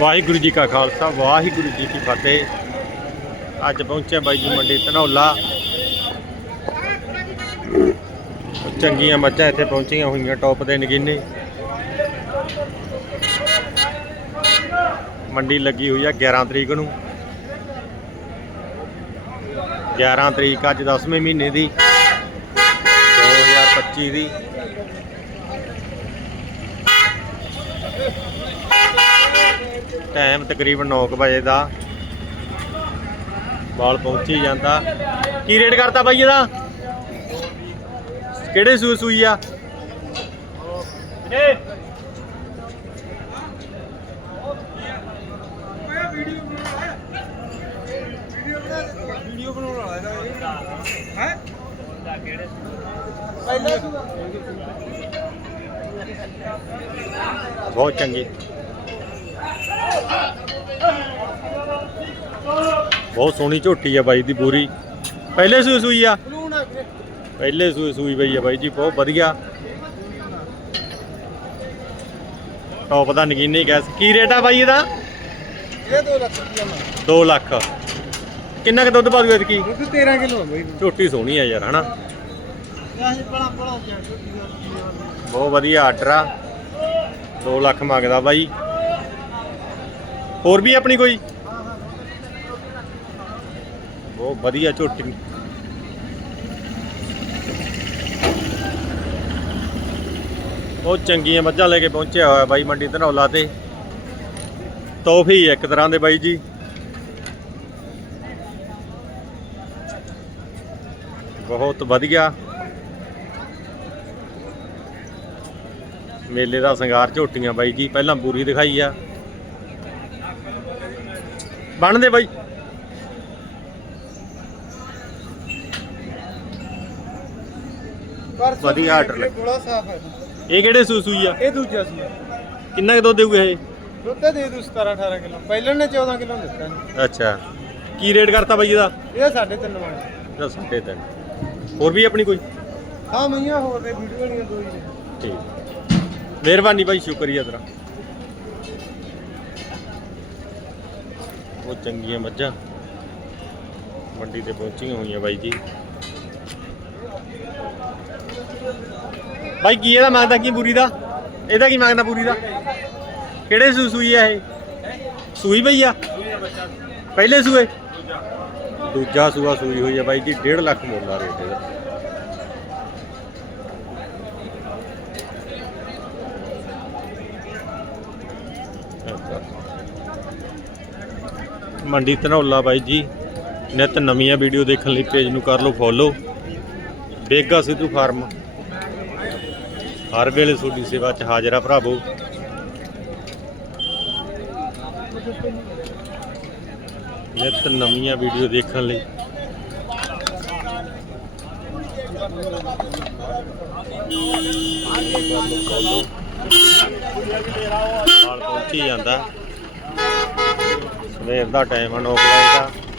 ਵਾਹਿਗੁਰੂ ਜੀ ਕਾ ਖਾਲਸਾ, ਵਾਹਿਗੁਰੂ ਜੀ ਕੀ ਫਤਿਹ। ਅੱਜ ਪਹੁੰਚਿਆ ਬਾਈ ਜੀ ਮੰਡੀ ਧਨੌਲਾ। ਚੰਗੀਆਂ ਮੱਝਾਂ ਇੱਥੇ ਪਹੁੰਚੀਆਂ ਹੋਈਆਂ ਟੌਪ ਦੇ ਨਗੀਨੇ। ਮੰਡੀ ਲੱਗੀ ਹੋਈ ਆ 11 ਤਰੀਕ ਨੂੰ। 11 ਤਰੀਕ ਅੱਜ 10ਵੇਂ ਮਹੀਨੇ ਦੀ 2025 ਦੀ। ਟਾਈਮ ਤਕਰੀਬਨ 9 ਵਜੇ ਦਾ। ਬਾਲ ਪਹੁੰਚੀ ਜਾਂਦਾ। ਕੀ ਰੇਟ ਕਰਤਾ ਬਾਈ ਇਹਦਾ? ਕਿਹੜੇ ਸੂਈ ਸੂਈ ਆ? ਵੀਡੀਓ ਬਣਾਉਣ ਵਾਲਾ ਇਹਦਾ ਹੈ ਪਹਿਲਾਂ ਬਹੁਤ ਚੰਗੀ। ਬਹੁਤ ਸੋਹਣੀ ਝੋਟੀ ਆ ਬਾਈ ਦੀ ਪੂਰੀ ਪਹਿਲੇ ਸੂਈ ਸੂਈ ਆ। ਪਹਿਲੇ ਸੂਈ ਸੂਈ ਬਈ ਆ ਬਾਈ ਜੀ ਬਹੁਤ ਵਧੀਆ। ਟੌਪ ਦਾ ਨਗੀਨੇ ਗੈਸ। ਕੀ ਰੇਟ ਆ ਬਾਈ ਇਹਦਾ? ਇਹ 2 ਲੱਖ। ਰੁਪਇਆ ਮੈਂ 2 ਲੱਖ ਕਿੰਨਾ ਕੁ ਦੁੱਧ ਪਾ ਦੂ ਐਤਕੀ? ਦੁੱਧ 13 ਕਿਲੋ ਬਈ। ਝੋਟੀ ਸੋਹਣੀ ਆ ਯਾਰ ਹਨਾ? ਬਹੁਤ ਵਧੀਆ ਆਰਡਰ ਆ। 2 ਲੱਖ ਮੰਗਦਾ ਬਾਈ। ਹੋਰ ਵੀ ਆਪਣੀ ਕੋਈ? ਬਹੁਤ ਵਧੀਆ ਝੋਟੀ। ਬਹੁਤ ਚੰਗੀਆਂ ਮੱਝਾਂ ਲੈ ਕੇ ਪਹੁੰਚਿਆ ਹੋਇਆ ਬਾਈ ਮੰਡੀ ਧਨੌਲਾ ਤੇ। ਤੋਹਫੀ ਇੱਕ ਤਰ੍ਹਾਂ ਦੇ ਬਾਈ ਜੀ। ਬਹੁਤ ਵਧੀਆ। ਮੇਲੇ ਦਾ ਸ਼ਿੰਗਾਰ ਝੋਟੀਆਂ ਬਾਈ ਜੀ, ਪਹਿਲਾਂ ਪੂਰੀ ਦਿਖਾਈ ਆ। ਬਣਦੇ ਬਾਈ। ਵਧੀਆ ਆਰਡਰ ਸਾਫ਼ ਹੈ। ਇਹ ਕਿਹੜੇ ਸੂ ਸੂਈ ਆ? ਇਹ ਦੂਜਾ ਸੀ ਕਿੰਨਾ ਕੁ ਦੁੱਧ ਦੇਊਗਾ ਇਹ? ਦੁੱਧ ਦੇ ਦੂ 17 18 ਕਿਲੋ। ਪਹਿਲਾਂ ਨੇ 14 ਕਿਲੋ ਦਿੱਤਾ ਇਹਨੇ। ਅੱਛਾ। ਕੀ ਰੇਟ ਕਰਤਾ ਬਾਈ ਇਹਦਾ? ਇਹ ਸਾਢੇ ਤਿੰਨ ਵਾਲੇ। ਇਹਦਾ ਸਾਢੇ ਤਿੰਨ। ਹੋਰ ਵੀ ਆਪਣੀ ਕੋਈ? ਹਾਂ ਮਈਆਂ ਹੋਰ ਨੇ ਵੀਡੀਓ ਨਹੀਂ ਦੋ ਹੀ ਨੇ। ਠੀਕ। ਮਿਹਰਬਾਨੀ ਬਾਈ ਸ਼ੁਕਰੀਆ ਤੇਰਾ। ਬਹੁਤ ਚੰਗੀਆਂ ਮੱਝਾਂ। ਮੰਡੀ ਤੇ ਪਹੁੰਚੀਆਂ ਹੋਈਆਂ ਬਾਈ ਜੀ। ਬਾਈ ਕੀ ਇਹਦਾ ਮੰਗਦਾ ਕੀ ਪੂਰੀ ਦਾ? ਇਹਦਾ ਕੀ ਮੰਗਦਾ ਪੂਰੀ ਦਾ? ਕਿਹੜੇ ਸੂ ਸੂਈ ਆ ਇਹ? ਸੂਈ ਆ? ਪਹਿਲੇ ਸੂਏ? ਦੂਜਾ ਸੂਆ ਸੂਈ ਹੋਈ ਆ ਬਾਈ ਜੀ 1.5 ਲੱਖ ਮੁੱਲ ਆ ਰੇਟ ਇਹਦਾ। ਮੰਡੀ ਧਨੌਲਾ ਬਾਈ ਜੀ ਨਿਤ ਨਵੀਆਂ ਵੀਡੀਓ ਦੇਖਣ ਲਈ ਪੇਜ ਨੂੰ ਕਰ ਲਓ ਫੋਲੋ ਬੇਗਾ ਸਿੱਧੂ ਫਾਰਮ। ਹਰ ਵੇਲੇ ਤੁਹਾਡੀ ਸੇਵਾ 'ਚ ਹਾਜ਼ਰ ਆ ਭਰਾਵੋ। ਨਿਤ ਨਵੀਆਂ ਵੀਡੀਓ ਦੇਖਣ ਲਈ। ਨਾਲ ਪਹੁੰਚੀ ਜਾਂਦਾ। ਸਵੇਰ ਦਾ ਟਾਈਮ ਹੈ 9 ਵਜੇ ਦਾ।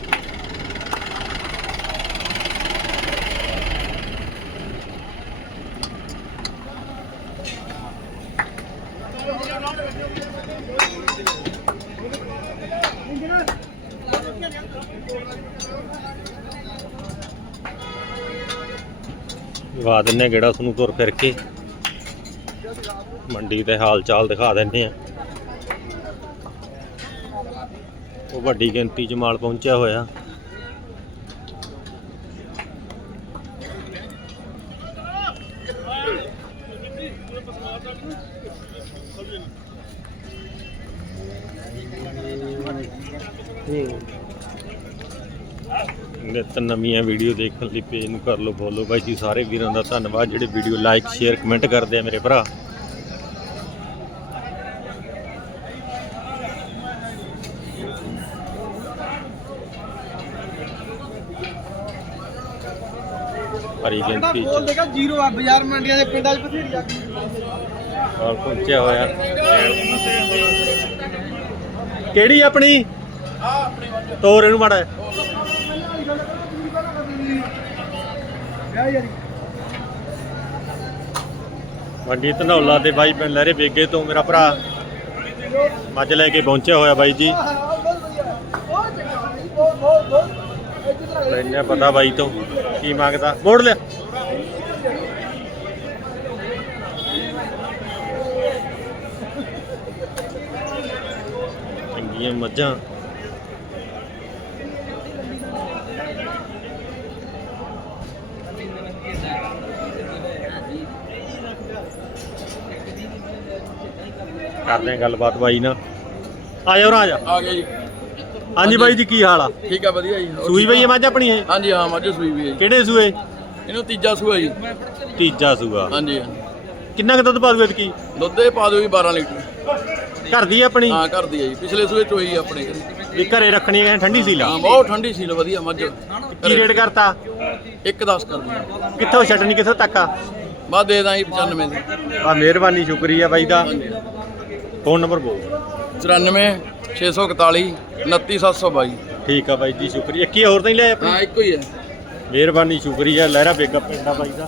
ਵਾ ਦਿੰਨੇ ਗੇੜਾ ਤੁਹਾਨੂੰ ਤੁਰ ਫਿਰ ਕੇ। ਮੰਡੀ ਦੇ ਹਾਲ ਚਾਲ ਦਿਖਾ ਦਿੰਨੇ ਆ। ਉਹ ਵੱਡੀ ਗਿਣਤੀ 'ਚ ਮਾਲ ਪਹੁੰਚਿਆ ਹੋਇਆ। ਨਿਤ ਨਵੀਆਂ ਵੀਡੀਓ ਦੇਖਣ ਲਈ ਪੇਜ ਨੂੰ ਕਰ ਲਓ ਫੋਲੋ ਬਾਈ ਜੀ ਸਾਰੇ ਵੀਰਾਂ ਦਾ ਧੰਨਵਾਦ। ਜਿਹੜੇ ਵੀਡੀਓ ਲਾਈਕ ਸ਼ੇਅਰ ਕਮੈਂਟ ਕਰਦੇ ਆ ਮੇਰੇ ਭਰਾ। ਹਰੀ ਗਿਣਤੀ ਚ। ਦੇਗਾ ਜ਼ੀਰੋ ਆ ਬਾਜ਼ਾਰ ਮੰਡੀਆਂ ਦੇ ਪਿੰਡਾਂ 'ਚ ਬਥੇਰੀ ਆ। ਮਾਲ ਪਹੁੰਚਿਆ ਹੋਇਆ। ਕਿਹੜੀ ਆਪਣੀ? ਤੋਰ ਇਹਨੂੰ ਮਾੜਾ ਜਿਹਾ। ਵਿਆਹ ਯਾਰੀ ਮੰਡੀ ਧਨੌਲਾ ਤੇ ਬਾਈ ਪਿੰਡ ਲਹਿਰੇ ਬੇਗੇ ਤੋਂ ਮੇਰਾ ਭਰਾ ਮੱਝ ਲੈ ਕੇ ਪਹੁੰਚਿਆ ਹੋਇਆ ਬਾਈ ਜੀ। ਲੈਣੇ ਪਤਾ ਬਾਈ ਤੋਂ ਕੀ ਮੰਗਦਾ। ਮੋੜ ਲਿਆ। ਚੰਗੀਆਂ ਮੱਝਾਂ। ਕਰਦੇ ਹਾਂ ਗੱਲਬਾਤ ਬਾਈ ਨਾਲ। ਆ ਜਾ ਉਰਾਂ ਆ ਆ ਗਿਆ ਜੀ। ਹਾਂਜੀ ਬਾਈ ਜੀ ਕੀ ਹਾਲ ਆ? ਠੀਕ ਆ ਵਧੀਆ ਜੀ। ਹੋਰ ਸੂਈ ਠੀਕ ਬਈ ਆ? ਇਹ ਮੱਝ ਆਪਣੀ ਇਹ? ਹਾਂਜੀ ਹਾਂ ਮੱਝ ਸੂਈ ਵੀ ਹੈ ਜੀ। ਕਿਹੜੇ ਸੂਏ? ਇਹਨੂੰ ਤੀਜਾ ਸੂਆ ਜੀ। ਤੀਜਾ ਸੂਆ। ਹਾਂਜੀ ਕਿੰਨਾ ਕੁ ਦੁੱਧ ਪਾ ਦੂ ਕੀ ਦੁੱਧ ਇਹ ਪਾ ਦਿਓ ਜੀ 12 ਲੀਟਰ। ਘਰ ਦੀ ਆ ਆਪਣੀ? ਹਾਂ ਘਰ ਦੀ ਹੈ ਜੀ। ਪਿਛਲੇ ਸੂਏ ਚੋਈ ਆਪਣੇ ਘਰੇ। ਵੀ ਘਰੇ ਰੱਖਣੀ ਹੈ ਠੰਡੀ ਸੀ ਲਾ। ਹਾਂ ਬਹੁਤ ਠੰਡੀ ਸੀ ਵਧੀਆ ਮੱਝ। ਕੀ ਰੇਟ ਕਰਤਾ? ਇੱਕ 10 ਕਰ ਦਿਓ। ਕਿੱਥੋਂ ਛੱਡਣੀ ਕਿੱਥੋਂ ਤੱਕ ਆ? ਬਾਅਦ ਦੇ ਦਾਂ ਜੀ 95 ਦੀ। ਆ ਮਿਹਰਬਾਨੀ ਸ਼ੁਕਰੀਆ ਬਾਈ ਦਾ। ਫੋਨ ਨੰਬਰ ਬੋਲ 94 641 29722 ਠੀਕ ਆ ਬਾਈ ਜੀ ਸ਼ੁਕਰੀਆ। ਕੀ ਹੋਰ ਤਾਂ ਹੀ ਲਿਆ ਆਪਣੀ? ਹਾਂ ਇੱਕੋ ਹੀ ਹੈ। ਮਿਹਰਬਾਨੀ ਸ਼ੁਕਰੀਆ। ਲਹਿਰਾ ਬੇਗਾ ਪਿੰਡ ਬਾਈ ਦਾ।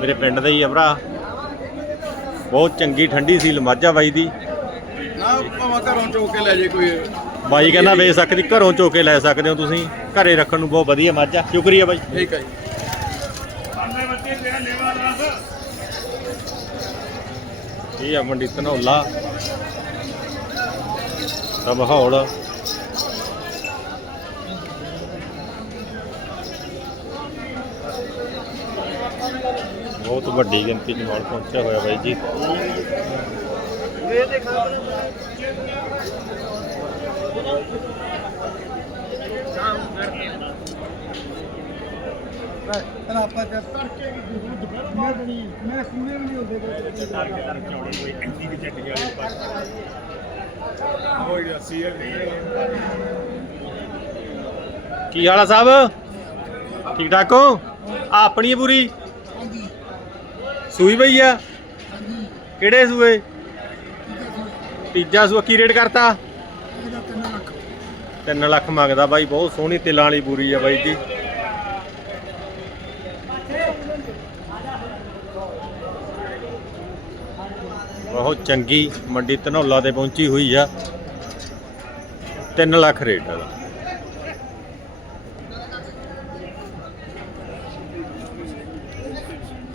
ਮੇਰੇ ਪਿੰਡ ਦਾ ਹੀ ਆ ਭਰਾ। ਬਹੁਤ ਚੰਗੀ ਠੰਡੀ ਸੀ ਲਮਾਜਾ ਬਾਈ ਦੀ। ਨਾ ਭਾਵੇਂ ਘਰੋਂ ਚੋਕ ਕੇ ਲੈ ਜੇ ਕੋਈ। ਬਾਈ ਕਹਿੰਦਾ ਵੇਚ ਸਕਦੀ ਘਰੋਂ ਚੋ ਕੇ ਲੈ ਸਕਦੇ ਹੋ ਤੁਸੀਂ। ਘਰੇ ਰੱਖਣ ਨੂੰ ਬਹੁਤ ਵਧੀਆ ਮੱਝ। ਸ਼ੁਕਰੀਆ ਬਾਈ। ਠੀਕ ਹੈ ਜੀ। ਇਹ ਆ ਮੰਡੀ ਧਨੌਲਾ। ਦਾ ਮਾਹੌਲ। ਬਹੁਤ ਵੱਡੀ ਗਿਣਤੀ 'ਚ ਮਾਲ ਪਹੁੰਚਿਆ ਹੋਇਆ ਬਾਈ ਜੀ। ਆਪਾਂ ਜਦ ਤੜਕੇ ਵੀ ਦੁੱਧ ਮੈਂ ਬਣੀ ਮੈਂ ਕੂੜੇ ਵੀ ਨਹੀਂ ਹੁੰਦੇ ਕੀ ਹਾਲ ਆ ਸਾਹਿਬ ਠੀਕ ਠਾਕ ਹੋ? ਆ ਆਪਣੀ ਪੂਰੀ? ਸੂਈ ਪਈ ਆ? ਕਿਹੜੇ ਸੂਏ? ਤੀਜਾ ਸੂਆ। ਕੀ ਰੇਟ ਕਰਤਾ? 3 ਲੱਖ ਮੰਗਦਾ ਬਾਈ ਬਹੁਤ ਸੋਹਣੀ ਤਿਲਾਂ ਵਾਲੀ ਪੂਰੀ ਆ ਬਾਈ ਜੀ। ਬਹੁਤ ਚੰਗੀ ਮੰਡੀ ਧਨੌਲਾ ਤੇ ਪਹੁੰਚੀ ਹੋਈ ਆ। 3 ਲੱਖ ਰੇਟ ਦਾ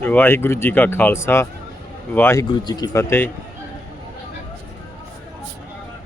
ਵਾਹਿਗੁਰੂ ਜੀ ਕਾ ਖਾਲਸਾ, ਵਾਹਿਗੁਰੂ ਜੀ ਕੀ ਫਤਿਹ।